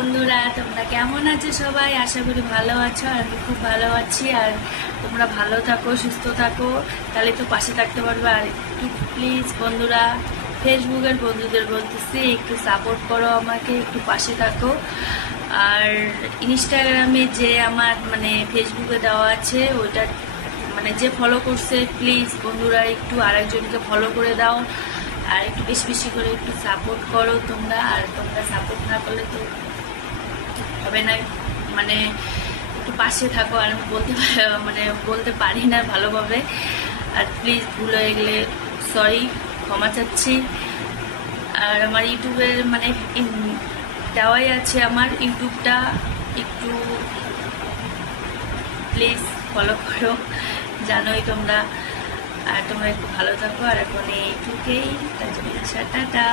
বন্ধুরা, তোমরা কেমন আছো? সবাই আশা করি ভালো আছো। আর আমি খুব ভালো আছি। আর তোমরা ভালো থাকো, সুস্থ থাকো, তাহলে তো পাশে থাকতে পারবে। আর একটু প্লিজ বন্ধুরা, ফেসবুকের বন্ধুদের বলতেছি, একটু সাপোর্ট করো আমাকে, একটু পাশে থাকো। আর ইনস্টাগ্রামে যে আমার ফেসবুকে দেওয়া আছে ওইটা যে ফলো করছে, প্লিজ বন্ধুরা একটু আরেকজনকে ফলো করে দাও। আর একটু বেশি বেশি করে একটু সাপোর্ট করো তোমরা। আর তোমরা সাপোর্ট না করলে তো হবে না। মানে একটু পাশে থাকো। আর আমি বলতে পারি না ভালোভাবে। আর প্লিজ ভুল হয়ে গেলে সরি, ক্ষমা চাচ্ছি। আর আমার ইউটিউবের দেওয়াই আছে আমার ইউটিউবটা, একটু প্লিজ ফলো করো, জানোই তোমরা। আর তোমরা একটু ভালো থাকো। আর এখন এইটুকুই, তার জন্য টাটা।